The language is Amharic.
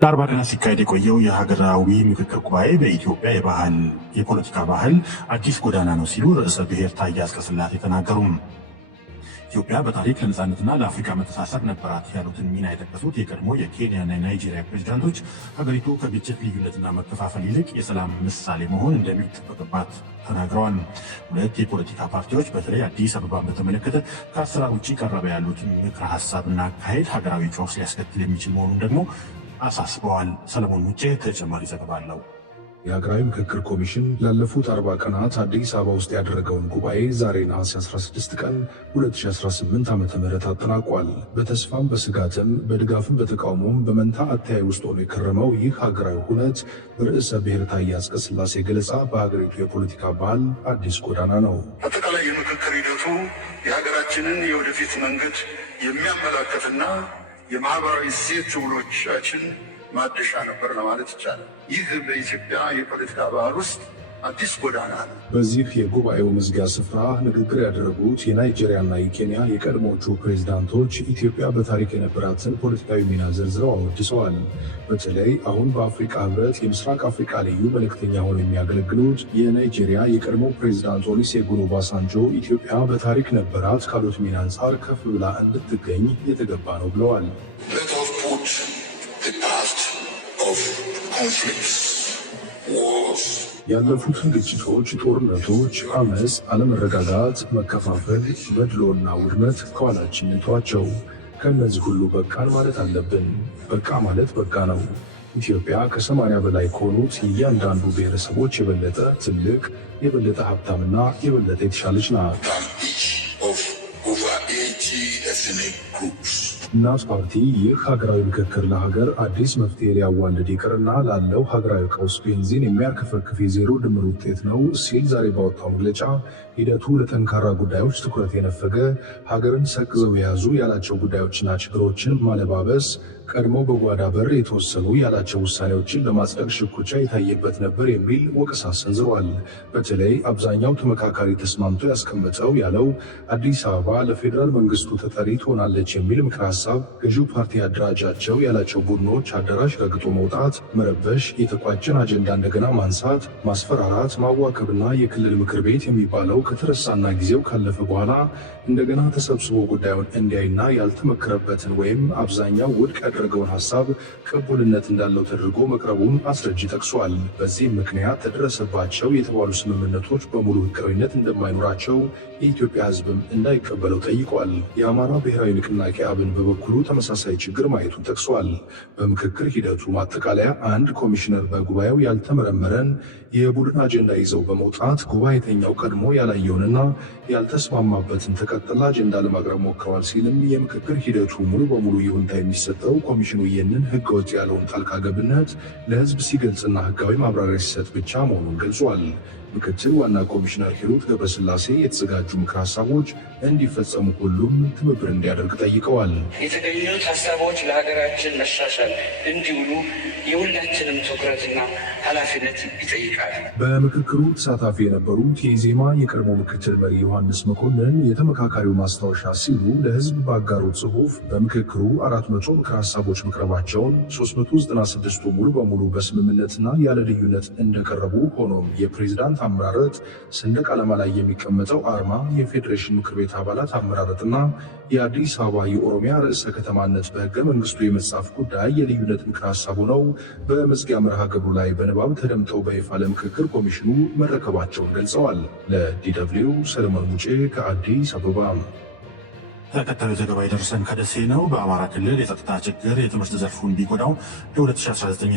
ለ40 ቀናት ሲካሄድ የቆየው የሀገራዊ ምክክር ጉባኤ በኢትዮጵያ የፖለቲካ ባህል አዲስ ጎዳና ነው ሲሉ ርዕሰ ብሔር ታዬ አጽቀሥላሴ ተናገሩ። ኢትዮጵያ በታሪክ ለነጻነትና ለአፍሪካ መተሳሰር ነበራት ያሉትን ሚና የጠቀሱት የቀድሞ የኬንያና የናይጄሪያ ፕሬዚዳንቶች ሀገሪቱ ከግጭት ልዩነትና መከፋፈል ይልቅ የሰላም ምሳሌ መሆን እንደሚጠበቅባት ተናግረዋል። ሁለት የፖለቲካ ፓርቲዎች በተለይ አዲስ አበባን በተመለከተ ከአሰራር ውጭ ቀረበ ያሉት ምክረ ሀሳብና አካሄድ ሀገራዊ ቀውስ ሊያስከትል የሚችል መሆኑን ደግሞ አሳስበዋል። ሰለሞን ሙጬ ተጨማሪ ዘገባ አለው። የሀገራዊ ምክክር ኮሚሽን ላለፉት 40 ቀናት አዲስ አበባ ውስጥ ያደረገውን ጉባኤ ዛሬ ነሐሴ 16 ቀን 2018 ዓ.ም አጠናቋል። በተስፋም በስጋትም በድጋፍም በተቃውሞም በመንታ አተያይ ውስጥ ሆኖ የከረመው ይህ ሀገራዊ ሁነት በርዕሰ ብሔር ታዬ አጽቀሥላሴ ገለጻ በሀገሪቱ የፖለቲካ ባህል አዲስ ጎዳና ነው። አጠቃላይ የምክክር ሂደቱ የሀገራችንን የወደፊት መንገድ የሚያመላክትና የማህበራዊ እሴት ውሎቻችን ማደሻ ነበር ለማለት ይቻላል። ይህ በኢትዮጵያ የፖለቲካ ባህል ውስጥ አዲስ ጎዳና ነው። በዚህ የጉባኤው መዝጊያ ስፍራ ንግግር ያደረጉት የናይጄሪያና የኬንያ የቀድሞቹ ፕሬዝዳንቶች ኢትዮጵያ በታሪክ የነበራትን ፖለቲካዊ ሚና ዘርዝረው አወድሰዋል። በተለይ አሁን በአፍሪካ ህብረት የምስራቅ አፍሪካ ልዩ መልእክተኛ ሆነው የሚያገለግሉት የናይጄሪያ የቀድሞ ፕሬዝዳንት ኦሉሴጉን ኦባሳንጆ ኢትዮጵያ በታሪክ ነበራት ካሉት ሚና አንጻር ከፍ ብላ እንድትገኝ የተገባ ነው ብለዋል። ያለፉትን ግጭቶች፣ ጦርነቶች፣ አመፅ፣ አለመረጋጋት፣ መከፋፈል፣ መድሎና ውድመት ከኋላችን እንተዋቸው። ከእነዚህ ሁሉ በቃን ማለት አለብን። በቃ ማለት በቃ ነው። ኢትዮጵያ ከ80 በላይ ከሆኑት እያንዳንዱ ብሔረሰቦች የበለጠ ትልቅ፣ የበለጠ ሀብታምና የበለጠ የተሻለች ናት። እናት ፓርቲ ይህ ሀገራዊ ምክክር ለሀገር አዲስ መፍትሄ ሊያዋልድ ይቅርና ላለው ሀገራዊ ቀውስ ቤንዚን የሚያርከፈክፍ የዜሮ ድምር ውጤት ነው ሲል ዛሬ ባወጣው መግለጫ ሂደቱ ለጠንካራ ጉዳዮች ትኩረት የነፈገ ሀገርን ሰቅዘው የያዙ ያላቸው ጉዳዮችና ችግሮችን ማለባበስ ቀድሞ በጓዳ በር የተወሰኑ ያላቸው ውሳኔዎችን ለማጽደቅ ሽኩቻ የታየበት ነበር የሚል ወቀሳ ሰንዝሯል። በተለይ አብዛኛው ተመካካሪ ተስማምቶ ያስቀመጠው ያለው አዲስ አበባ ለፌዴራል መንግስቱ ተጠሪ ትሆናለች የሚል ምክረ ሀሳብ ገዢው ፓርቲ ያደራጃቸው ያላቸው ቡድኖች አዳራሽ ረግጦ መውጣት፣ መረበሽ፣ የተቋጨን አጀንዳ እንደገና ማንሳት፣ ማስፈራራት፣ ማዋከብና የክልል ምክር ቤት የሚባለው ከተረሳና ጊዜው ካለፈ በኋላ እንደገና ተሰብስቦ ጉዳዩን እንዲያይና ያልተመከረበትን ወይም አብዛኛው ውድቅ ያደረገውን ሀሳብ ቅቡልነት እንዳለው ተደርጎ መቅረቡን አስረጅ ጠቅሷል። በዚህም ምክንያት ተደረሰባቸው የተባሉ ስምምነቶች በሙሉ ሕጋዊነት እንደማይኖራቸው የኢትዮጵያ ሕዝብም እንዳይቀበለው ጠይቋል። የአማራ ብሔራዊ ንቅናቄ አብን በበኩሉ ተመሳሳይ ችግር ማየቱን ጠቅሷል። በምክክር ሂደቱ ማጠቃለያ አንድ ኮሚሽነር በጉባኤው ያልተመረመረን የቡድን አጀንዳ ይዘው በመውጣት ጉባኤተኛው ቀድሞ ያላየውንና ያልተስማማበትን ተቀጥላ አጀንዳ ለማቅረብ ሞክረዋል ሲልም የምክክር ሂደቱ ሙሉ በሙሉ ይሁንታ የሚሰጠው ኮሚሽኑ ይህንን ህገወጥ ያለውን ጣልቃ ገብነት ለህዝብ ሲገልጽና ህጋዊ ማብራሪያ ሲሰጥ ብቻ መሆኑን ገልጿል። ምክትል ዋና ኮሚሽነር ሂሩት ገብረስላሴ የተዘጋጁ ምክር ሀሳቦች እንዲፈጸሙ ሁሉም ትብብር እንዲያደርግ ጠይቀዋል። የተገኙት ሀሳቦች ለሀገራችን መሻሻል እንዲውሉ የሁላችንም ትኩረትና ኃላፊነት ይጠይቃል። በምክክሩ ተሳታፊ የነበሩት የኢዜማ የቀድሞ ምክትል መሪ ዮሐንስ መኮንን የተመካካሪው ማስታወሻ ሲሉ ለህዝብ ባጋሩት ጽሁፍ በምክክሩ 400 ምክር ሀሳቦች መቅረባቸውን 396ቱ ሙሉ በሙሉ በስምምነትና ያለ ልዩነት እንደቀረቡ ሆኖም የፕሬዝዳንት አመራረጥ፣ ሰንደቅ ዓላማ ላይ የሚቀመጠው አርማ፣ የፌዴሬሽን ምክር ቤት አባላት አመራረጥና የአዲስ አበባ የኦሮሚያ ርዕሰ ከተማነት በህገ መንግስቱ የመጻፍ ጉዳይ የልዩነት ምክር ሀሳቡ ነው በመዝጊያ መርሃ ግብሩ ላይ በንባብ ተደምጠው በይፋ ለምክክር ኮሚሽኑ መረከባቸውን ገልጸዋል። ለዲደብሊው ሰለሞን ሙጬ ከአዲስ አበባ። ተከታዩ ዘገባ የደረሰን ከደሴ ነው። በአማራ ክልል የጸጥታ ችግር የትምህርት ዘርፉን ቢጎዳው የ2019